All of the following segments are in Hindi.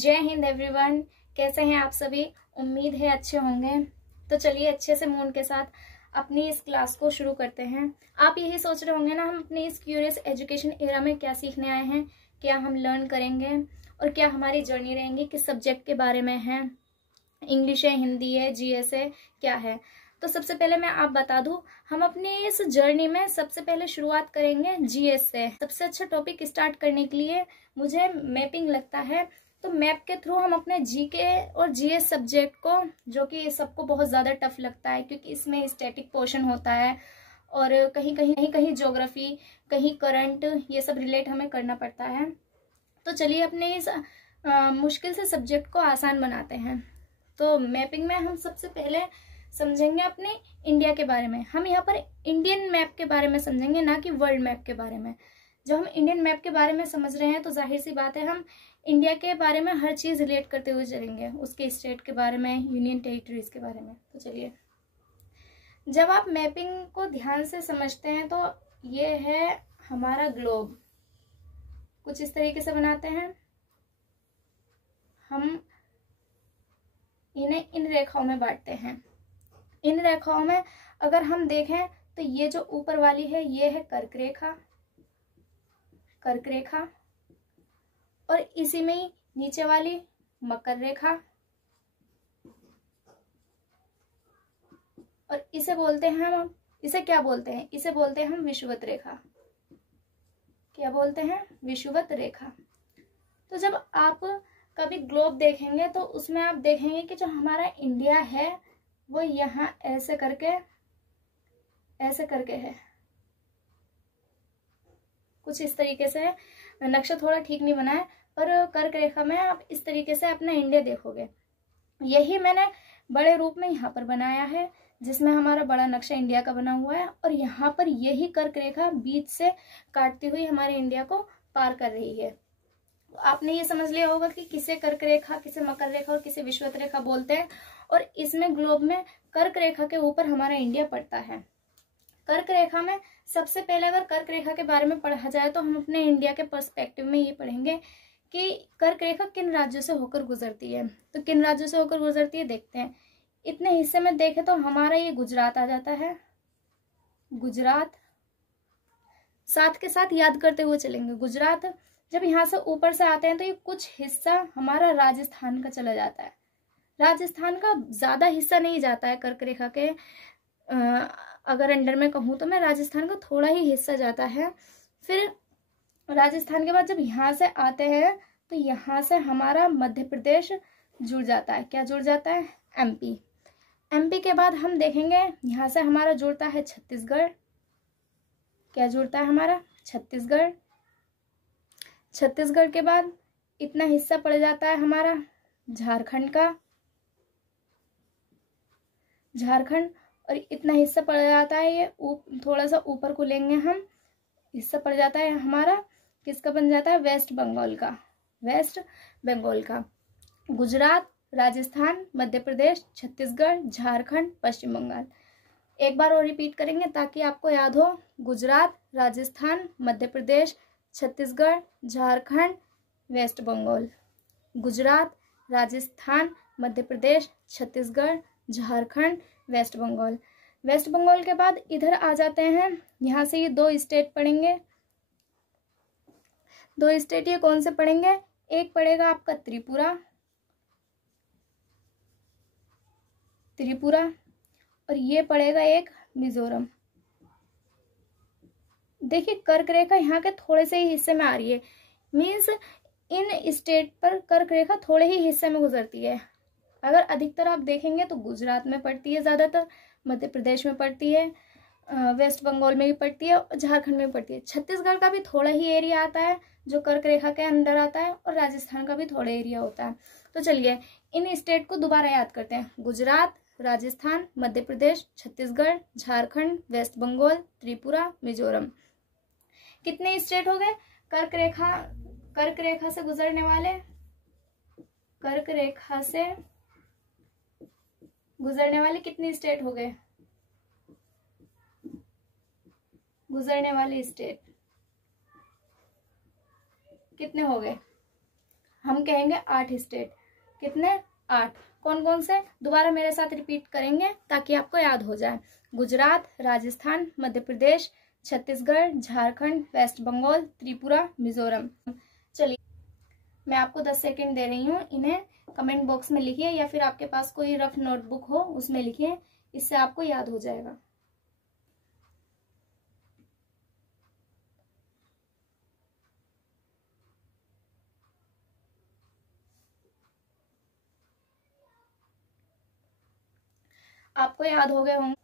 जय हिंद एवरीवन। कैसे हैं आप सभी? उम्मीद है अच्छे होंगे। तो चलिए अच्छे से मूड के साथ अपनी इस क्लास को शुरू करते हैं। आप यही सोच रहे होंगे ना, हम अपनी इस क्यूरियस एजुकेशन एरा में क्या सीखने आए हैं, क्या हम लर्न करेंगे और क्या हमारी जर्नी रहेंगी, किस सब्जेक्ट के बारे में है, इंग्लिश है, हिंदी है, जीएस है, क्या है। तो सबसे पहले मैं आप बता दूं, हम अपनी इस जर्नी में सबसे पहले शुरुआत करेंगे जीएस से। सबसे अच्छा टॉपिक स्टार्ट करने के लिए मुझे मैपिंग लगता है। तो मैप के थ्रू हम अपने जीके और जीएस सब्जेक्ट को, जो कि सबको बहुत ज़्यादा टफ लगता है क्योंकि इसमें स्टैटिक पोर्शन होता है और कहीं कहीं ज्योग्राफी, कहीं करंट, ये सब रिलेट हमें करना पड़ता है। तो चलिए अपने इस मुश्किल से सब्जेक्ट को आसान बनाते हैं। तो मैपिंग में हम सबसे पहले समझेंगे अपने इंडिया के बारे में। हम यहाँ पर इंडियन मैप के बारे में समझेंगे, ना कि वर्ल्ड मैप के बारे में। जब हम इंडियन मैप के बारे में समझ रहे हैं तो जाहिर सी बात है हम इंडिया के बारे में हर चीज़ रिलेट करते हुए चलेंगे, उसके स्टेट के बारे में, यूनियन टेरिटरीज के बारे में। तो चलिए, जब आप मैपिंग को ध्यान से समझते हैं तो ये है हमारा ग्लोब। कुछ इस तरीके से बनाते हैं हम। इन्हें इन रेखाओं में बांटते हैं। इन रेखाओं में अगर हम देखें तो ये जो ऊपर वाली है ये है कर्क रेखा, कर्क रेखा, और इसी में ही नीचे वाली मकर रेखा, और इसे बोलते हैं हम, इसे क्या बोलते हैं? इसे बोलते हैं हम विषुवत रेखा। क्या बोलते हैं? विषुवत रेखा। तो जब आप कभी ग्लोब देखेंगे तो उसमें आप देखेंगे कि जो हमारा इंडिया है वो यहाँ ऐसे करके है, कुछ इस तरीके से। नक्शा थोड़ा ठीक नहीं बना है, पर कर्क रेखा में आप इस तरीके से अपना इंडिया देखोगे। यही मैंने बड़े रूप में यहाँ पर बनाया है, जिसमें हमारा बड़ा नक्शा इंडिया का बना हुआ है, और यहाँ पर यही कर्क रेखा बीच से काटती हुई हमारे इंडिया को पार कर रही है। तो आपने ये समझ लिया होगा कि किसे कर्क रेखा, किसे मकर रेखा और किसे विषुवत रेखा बोलते हैं। और इसमें ग्लोब में कर्क रेखा के ऊपर हमारा इंडिया पड़ता है। कर्क रेखा में सबसे पहले अगर कर्क रेखा के बारे में पढ़ा जाए तो हम अपने इंडिया के पर्सपेक्टिव में ये पढ़ेंगे कि कर्क रेखा किन राज्यों से होकर गुजरती है। तो किन राज्यों से होकर गुजरती है देखते हैं। इतने हिस्से में देखें तो हमारा ये गुजरात आ जाता है, गुजरात। साथ के साथ याद करते हुए चलेंगे, गुजरात जब यहाँ से ऊपर से आते हैं तो ये कुछ हिस्सा हमारा राजस्थान का चला जाता है। राजस्थान का ज्यादा हिस्सा नहीं जाता है कर्क रेखा के, अगर अंडर में कहूँ तो मैं राजस्थान का थोड़ा ही हिस्सा जाता है। फिर राजस्थान के बाद जब यहाँ से आते हैं तो यहाँ से हमारा मध्य प्रदेश जुड़ जाता है। क्या जुड़ जाता है? एमपी। एमपी के बाद हम देखेंगे यहाँ से हमारा जुड़ता है छत्तीसगढ़। क्या जुड़ता है हमारा? छत्तीसगढ़। छत्तीसगढ़ के बाद इतना हिस्सा पड़ जाता है हमारा झारखंड का, झारखंड। और इतना हिस्सा पड़ जाता है, ये थोड़ा सा ऊपर को लेंगे हम, हिस्सा पड़ जाता है हमारा, किसका बन जाता है? वेस्ट बंगाल का, वेस्ट बंगाल का। गुजरात, राजस्थान, मध्य प्रदेश, छत्तीसगढ़, झारखंड, पश्चिम बंगाल। एक बार और रिपीट करेंगे ताकि आपको याद हो। Gujarat, Rajasthan, Madhya Pradesh, Chhattisgarh, Jharkhand, waste Bengal. Gujarat, Rajasthan, Madhya Pradesh, Chhattisgarh, Jharkhand, waste Bengal. Waste Bengal के बाद इधर आ जाते हैं, यहाँ से ये दो स्टेट पड़ेंगे। दो स्टेट ये कौन से पड़ेंगे? एक पड़ेगा आपका त्रिपुरा, त्रिपुरा, और ये पड़ेगा एक मिजोरम। देखिए कर्क रेखा यहाँ के थोड़े से ही हिस्से में आ रही है, मीन्स इन स्टेट पर कर्क रेखा थोड़े ही हिस्से में गुजरती है। अगर अधिकतर आप देखेंगे तो गुजरात में पड़ती है ज़्यादातर, मध्य प्रदेश में पड़ती है, वेस्ट बंगाल में भी पड़ती है और झारखंड में भी पड़ती है। छत्तीसगढ़ का भी थोड़ा ही एरिया आता है जो कर्क रेखा के अंदर आता है, और राजस्थान का भी थोड़ा एरिया होता है। तो चलिए इन स्टेट को दोबारा याद करते हैं। गुजरात, राजस्थान, मध्य प्रदेश, छत्तीसगढ़, झारखंड, वेस्ट बंगाल, त्रिपुरा, मिजोरम। कितने स्टेट हो गए? कर्क रेखा से गुजरने वाले, कर्क रेखा से गुजरने वाले कितने स्टेट हो गए? गुजरने वाले स्टेट कितने हो गए? हम कहेंगे 8 स्टेट। कितने? 8। कौन कौन से? दोबारा मेरे साथ रिपीट करेंगे ताकि आपको याद हो जाए। गुजरात, राजस्थान, मध्य प्रदेश, छत्तीसगढ़, झारखंड, वेस्ट बंगाल, त्रिपुरा, मिजोरम। चलिए मैं आपको 10 सेकंड दे रही हूँ, इन्हें कमेंट बॉक्स में लिखिए या फिर आपके पास कोई रफ नोटबुक हो उसमें लिखिए, इससे आपको याद हो जाएगा। आपको याद हो गए होंगे।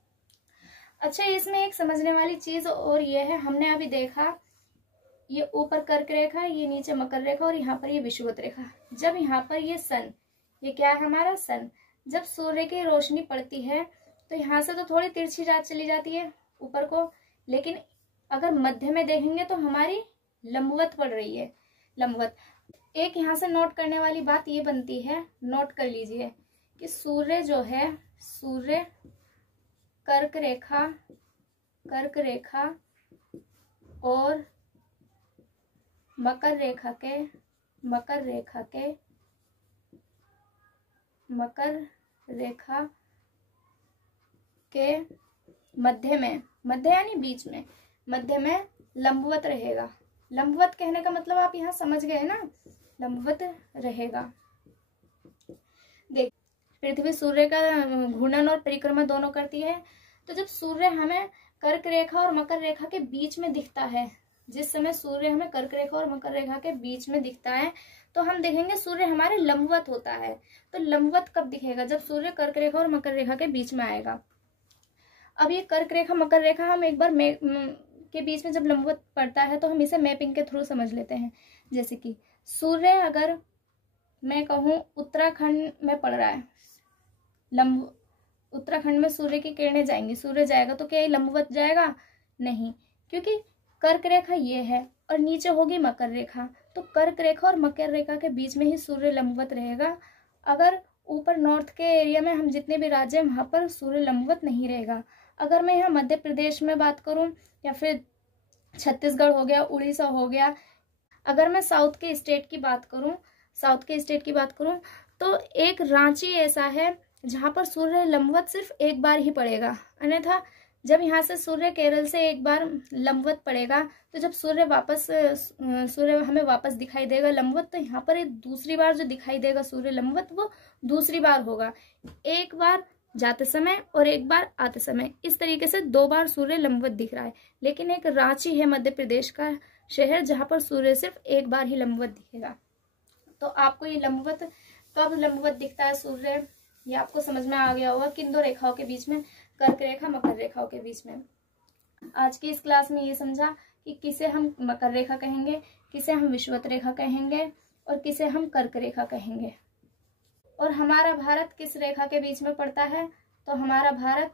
अच्छा, इसमें एक समझने वाली चीज और ये है, हमने अभी देखा ये ऊपर कर्क रेखा, ये नीचे मकर रेखा और यहाँ पर ये विषुवत रेखा। जब यहाँ पर ये सन, ये क्या है हमारा सन, जब सूर्य की रोशनी पड़ती है तो यहाँ से तो थोड़ी तिरछी रात चली जाती है ऊपर को, लेकिन अगर मध्य में देखेंगे तो हमारी लंबवत पड़ रही है, लंबवत। एक यहाँ से नोट करने वाली बात ये बनती है, नोट कर लीजिए कि सूर्य जो है, सूर्य कर्क रेखा और मकर रेखा के मध्य में, मध्य यानी बीच में, मध्य में लंबवत रहेगा। लंबवत कहने का मतलब आप यहाँ समझ गए ना, लंबवत रहेगा। देख, पृथ्वी सूर्य का घूर्णन और परिक्रमा दोनों करती है, तो जब सूर्य हमें कर्क रेखा और मकर रेखा के बीच में दिखता है, जिस समय सूर्य हमें कर्क रेखा और मकर रेखा के बीच में दिखता है तो हम देखेंगे सूर्य हमारे लंबवत होता है। तो लंबवत कब दिखेगा? जब सूर्य कर्क रेखा और मकर रेखा के बीच में आएगा। अब ये कर्क रेखा मकर रेखा हम एक बार के बीच में जब लंबवत पड़ता है तो हम इसे मैपिंग के थ्रू समझ लेते हैं। जैसे कि सूर्य अगर मैं कहूँ उत्तराखंड में पड़ रहा है, उत्तराखंड में सूर्य की किरणें जाएंगी, सूर्य जाएगा तो क्या ये लंबवत जाएगा? नहीं, क्योंकि कर्क रेखा ये है और नीचे होगी मकर रेखा, तो कर्क रेखा और मकर रेखा के बीच में ही सूर्य लंबवत रहेगा। अगर ऊपर नॉर्थ के एरिया में हम जितने भी राज्य हैं वहां पर सूर्य लंबवत नहीं रहेगा। अगर मैं यहाँ मध्य प्रदेश में बात करूं या फिर छत्तीसगढ़ हो गया, उड़ीसा हो गया, अगर मैं साउथ के स्टेट की बात करूं तो एक रांची ऐसा है जहां पर सूर्य लंबवत सिर्फ एक बार ही पड़ेगा। अन्यथा जब यहाँ से सूर्य केरल से एक बार लंबवत पड़ेगा तो जब सूर्य हमें वापस दिखाई देगा लंबवत, तो यहाँ पर दूसरी बार जो दिखाई देगा सूर्य लंबवत वो दूसरी बार होगा। एक बार जाते समय और एक बार आते समय, इस तरीके से 2 बार सूर्य लंबवत दिख रहा है। लेकिन एक रांची है मध्य प्रदेश का शहर जहाँ पर सूर्य सिर्फ एक बार ही लंबवत दिखेगा। तो आपको ये लंबवत कब लंबवत दिखता है सूर्य, ये आपको समझ में आ गया होगा किन 2 रेखाओं के बीच में, कर्क रेखा मकर रेखाओं के बीच में। आज की इस क्लास में ये समझा कि किसे हम मकर रेखा कहेंगे, किसे हम विषुवत रेखा कहेंगे और किसे हम कर्क रेखा कहेंगे। और हमारा भारत किस रेखा के बीच में पड़ता है? तो हमारा भारत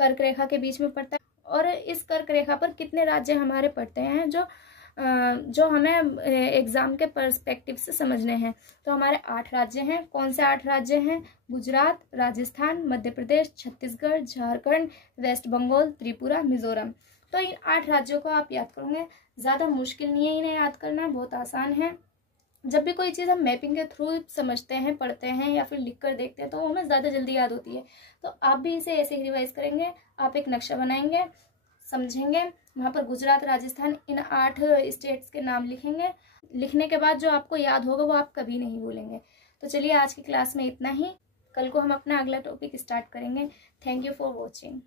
कर्क रेखा के बीच में पड़ता है। और इस कर्क रेखा पर कितने राज्य हमारे पड़ते हैं जो हमें एग्जाम के पर्सपेक्टिव से समझने हैं? तो हमारे 8 राज्य हैं। कौन से 8 राज्य हैं? गुजरात, राजस्थान, मध्य प्रदेश, छत्तीसगढ़, झारखंड, वेस्ट बंगाल, त्रिपुरा, मिजोरम। तो इन 8 राज्यों को आप याद करोगे, ज्यादा मुश्किल नहीं है इन्हें याद करना, बहुत आसान है। जब भी कोई चीज़ हम मैपिंग के थ्रू समझते हैं, पढ़ते हैं या फिर लिख कर देखते हैं तो वो हमें ज़्यादा जल्दी याद होती है। तो आप भी इसे ऐसे ही रिवाइज करेंगे। आप एक नक्शा बनाएंगे, समझेंगे, वहाँ पर गुजरात, राजस्थान, इन 8 स्टेट्स के नाम लिखेंगे। लिखने के बाद जो आपको याद होगा वो आप कभी नहीं भूलेंगे। तो चलिए आज की क्लास में इतना ही। कल को हम अपना अगला टॉपिक स्टार्ट करेंगे। Thank you for watching.